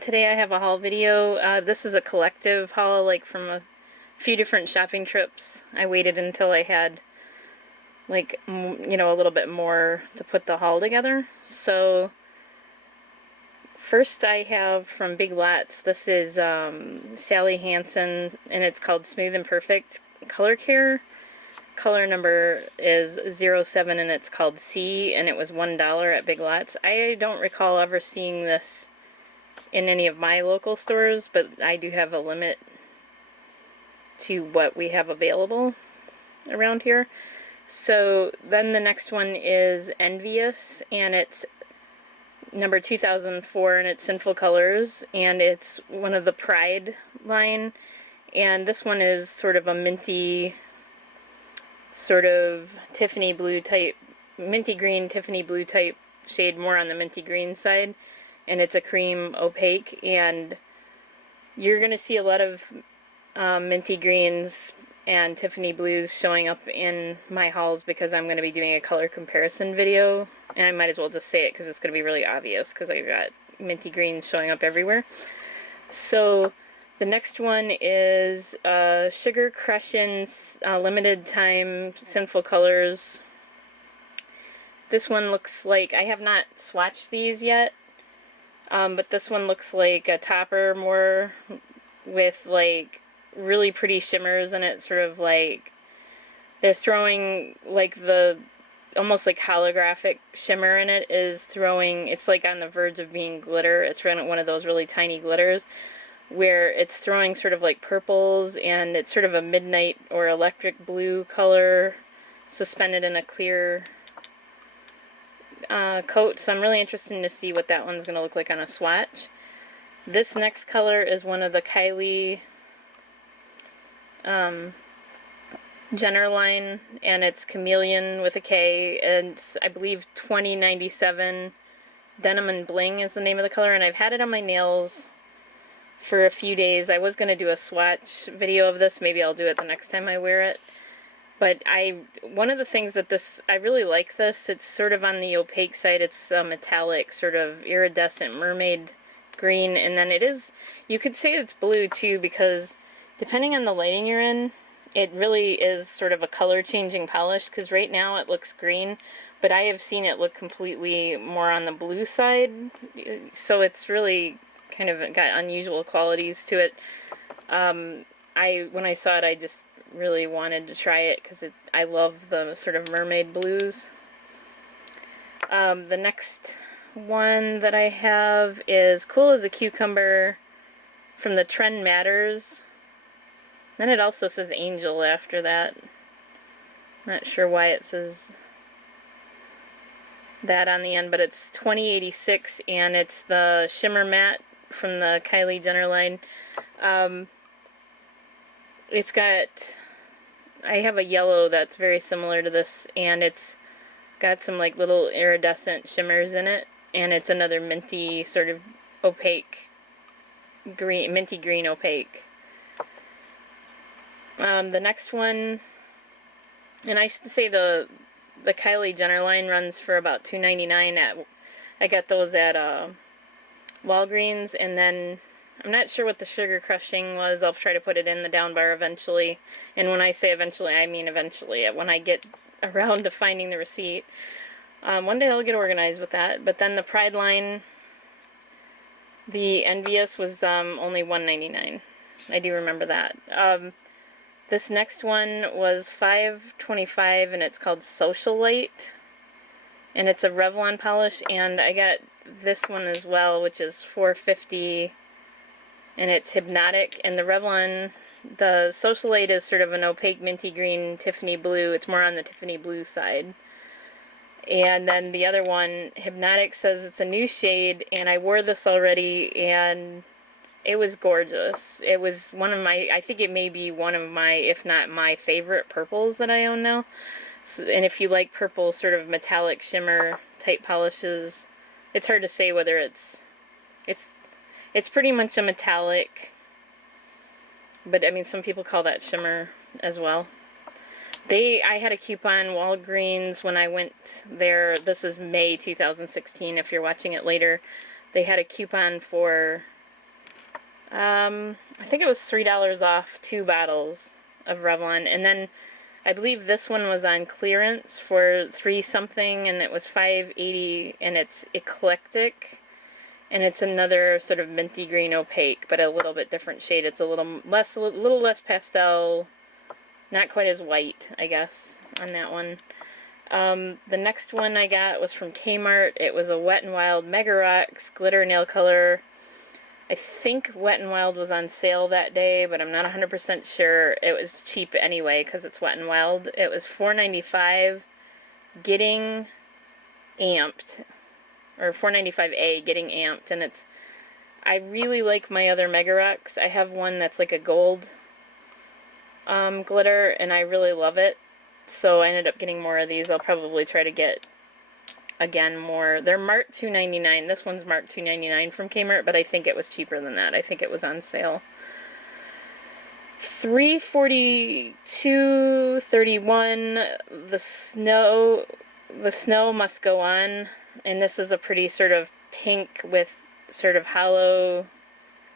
Today I have a haul video. This is a collective haul, like from a few different shopping trips. I waited until I had, like, a little bit more to put the haul together. So, first I have from Big Lots, this is Sally Hansen, and it's called Smooth and Perfect Color Care. Color number is 07 and it's called C, and it was $1 at Big Lots. I don't recall ever seeing this in any of my local stores, but I do have a limit to what we have available around here. So then the next one is Envious, and it's number 2004, and it's Sinful Colors, and it's one of the Pride line, and this one is sort of a minty, sort of Tiffany blue type, minty green Tiffany blue type shade, more on the minty green side, and it's a cream opaque, and you're going to see a lot of minty greens and Tiffany blues showing up in my hauls because I'm going to be doing a color comparison video, and I might as well just say it because it's going to be really obvious because I got minty greens showing up everywhere. So the next one is Sugar Crushin's limited time Sinful Colors. This one looks like, I have not swatched these yet, but this one looks like a topper more with like really pretty shimmers in it, sort of like they're throwing like the almost like holographic shimmer in it is throwing, it's like on the verge of being glitter. It's one of those really tiny glitters where it's throwing sort of like purples, and it's sort of a midnight or electric blue color suspended in a clear coat. So I'm really interested to see what that one's going to look like on a swatch. This next color is one of the Kylie Jenner line, and it's Kameleon with a K, and it's, I believe, 2097. Denim and Bling is the name of the color, and I've had it on my nails for a few days. I was going to do a swatch video of this. Maybe I'll do it the next time I wear it. But one of the things that I really like this, it's sort of on the opaque side. It's a metallic, sort of iridescent mermaid green, and then it is, you could say it's blue too, because depending on the lighting you're in, it really is sort of a color changing polish, because right now it looks green, but I have seen it look completely more on the blue side, so it's really kind of got unusual qualities to it. When I saw it, I just really wanted to try it because I love the sort of mermaid blues. The next one that I have is Kool as a Cucumber from the Trend Matters. Then it also says Angel after that. Not sure why it says that on the end, but it's 2086, and it's the Shimmer Matte from the Kylie Jenner line. It's got, I have a yellow that's very similar to this, and it's got some like little iridescent shimmers in it, and it's another minty sort of opaque green, minty green opaque. The next one, and I should say the Kylie Jenner line runs for about $2.99 at, I got those at Walgreens, and then I'm not sure what the Sugar Crushing was. I'll try to put it in the down bar eventually, and when I say eventually, I mean eventually, when I get around to finding the receipt. One day I'll get organized with that. But then the Pride line, the Envious, was only $1.99. I do remember that. This next one was $5.25, and it's called Socialite, and it's a Revlon polish, and I got this one as well, which is $4.50, and it's Hypnotic. And the Revlon, the Socialite is sort of an opaque minty green Tiffany blue. It's more on the Tiffany blue side. And then the other one, Hypnotic, says it's a new shade, and I wore this already, and it was gorgeous. It was one of my, I think it may be one of my, if not my favorite purples that I own now. So, and if you like purple sort of metallic shimmer type polishes, it's hard to say whether it's pretty much a metallic, but I mean some people call that shimmer as well. I had a coupon, Walgreens, when I went there. This is May 2016, if you're watching it later. They had a coupon for I think it was $3 off 2 bottles of Revlon, and then I believe this one was on clearance for 3 something, and it was $5.80, and it's Eclectic, and it's another sort of minty green opaque, but a little bit different shade. It's a little less pastel, not quite as white, I guess, on that one. The next one I got was from Kmart. It was a Wet n Wild Mega Rocks glitter nail color. I think Wet n Wild was on sale that day, but I'm not 100% sure. It was cheap anyway because it's Wet n Wild. It was $4.95, Getting Amped, or $4.95 Getting Amped, and it's, I really like my other Mega Rocks. I have one that's like a gold glitter, and I really love it. So I ended up getting more of these. I'll probably try to get, again, more. They're marked $2.99. This one's marked $2.99 from Kmart, but I think it was cheaper than that. I think it was on sale. $342.31. The snow must go on, and this is a pretty sort of pink with sort of hollow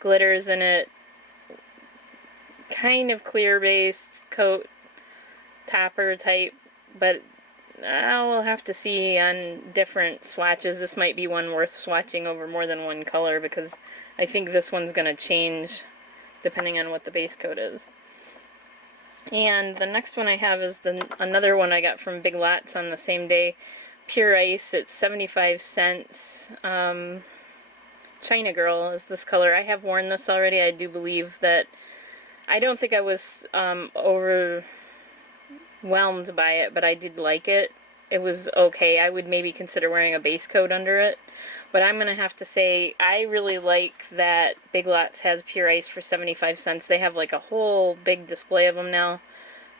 glitters in it. Kind of clear based coat topper type, but we'll have to see on different swatches. This might be one worth swatching over more than one color because I think this one's going to change depending on what the base coat is. And the next one I have is another one I got from Big Lots on the same day. Pure Ice, it's 75 cents. China Girl is this color. I have worn this already. I do believe that, I don't think I was overwhelmed by it, but I did like it. It was okay. I would maybe consider wearing a base coat under it. But I'm going to have to say, I really like that Big Lots has Pure Ice for 75 cents. They have like a whole big display of them now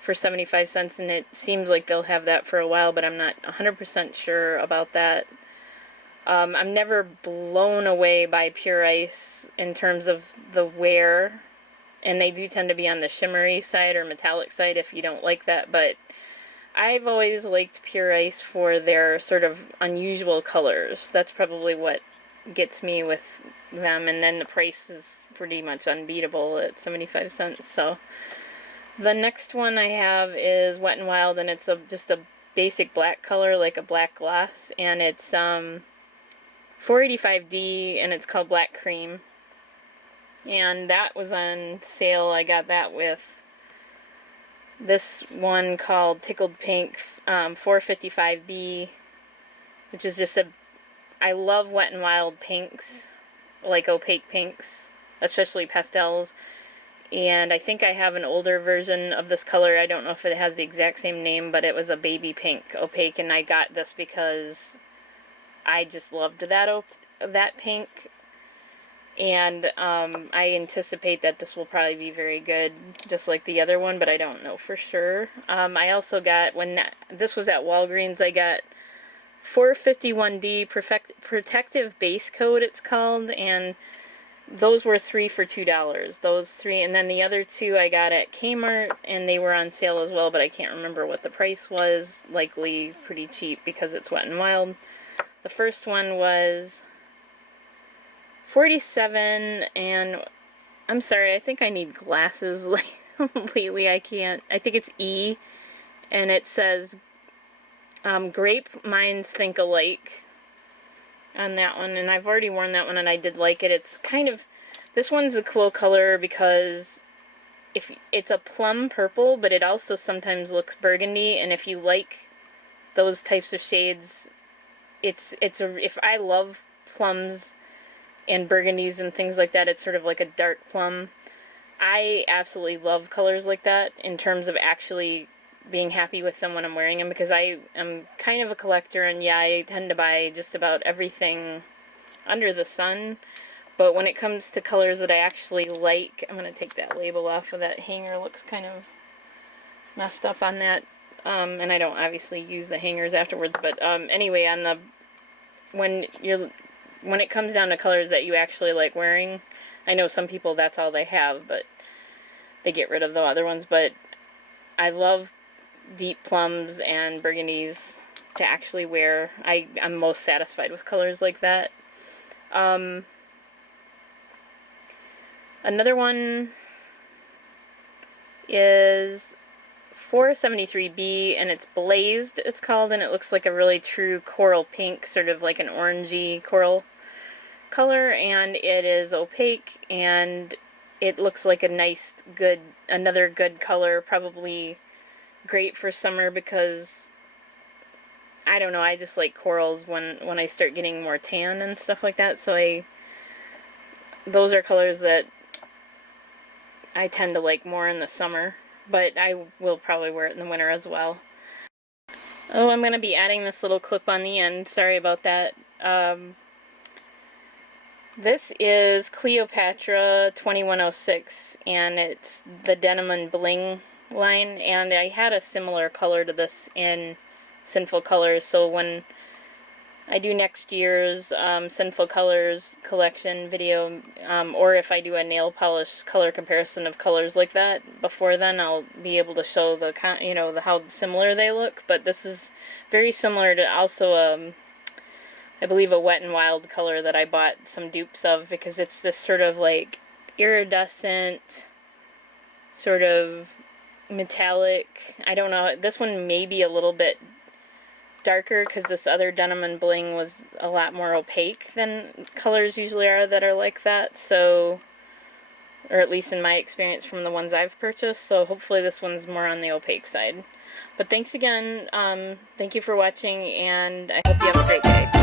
for 75 cents, and it seems like they'll have that for a while, but I'm not 100% sure about that. I'm never blown away by Pure Ice in terms of the wear, and they do tend to be on the shimmery side or metallic side if you don't like that, but I've always liked Pure Ice for their sort of unusual colors. That's probably what gets me with them, and then the price is pretty much unbeatable at 75 cents. So the next one I have is Wet n Wild, and it's just a basic black color, like a black gloss, and it's $4.85, and it's called Black Creme. And that was on sale. I got that with this one called Tickled Pink, $4.55, which is just I love Wet n Wild pinks, like opaque pinks, especially pastels. And I think I have an older version of this color. I don't know if it has the exact same name, but it was a baby pink opaque, and I got this because I just loved that pink. And I anticipate that this will probably be very good, just like the other one, but I don't know for sure. I also got, this was at Walgreens, I got 451D Protective Base Coat, it's called, and those were 3 for $2. Those 3, and then the other 2 I got at Kmart, and they were on sale as well, but I can't remember what the price was. Likely pretty cheap because it's Wet n Wild. The first one was $47, and I'm sorry, I think I need glasses lately. I can't. I think it's E, and it says Grape Minds Think Alike on that one, and I've already worn that one, and I did like it. It's kind of, this one's a cool color because it's a plum purple, but it also sometimes looks burgundy, and if you like those types of shades, if I love plums and burgundies and things like that, it's sort of like a dark plum. I absolutely love colors like that in terms of actually being happy with them when I'm wearing them, because I am kind of a collector, and yeah, I tend to buy just about everything under the sun, but when it comes to colors that I actually like, I'm going to take that label off of that hanger. It looks kind of messed up on that, and I don't obviously use the hangers afterwards, but anyway, when it comes down to colors that you actually like wearing, I know some people that's all they have, but they get rid of the other ones, but I love deep plums and burgundies to actually wear. I'm most satisfied with colors like that. Another one is 473B, and it's Blazed, it's called, and it looks like a really true coral pink, sort of like an orangey coral color, and it is opaque, and it looks like a nice, good, another good color, probably great for summer because, I don't know, I just like corals when I start getting more tan and stuff like that, so those are colors that I tend to like more in the summer, but I will probably wear it in the winter as well. Oh, I'm going to be adding this little clip on the end, sorry about that. This is Kleopatra 2106, and it's the Denim and Bling line, and I had a similar color to this in Sinful Colors, so when I do next year's Sinful Colors collection video, or if I do a nail polish color comparison of colors like that, before then I'll be able to show the, you know, how similar they look, but this is very similar to also I believe a Wet n Wild color that I bought some dupes of, because it's this sort of like iridescent, sort of metallic, I don't know, this one may be a little bit darker because this other Denim and Bling was a lot more opaque than colors usually are that are like that, so, or at least in my experience from the ones I've purchased, so hopefully this one's more on the opaque side. But thanks again, thank you for watching, and I hope you have a great day.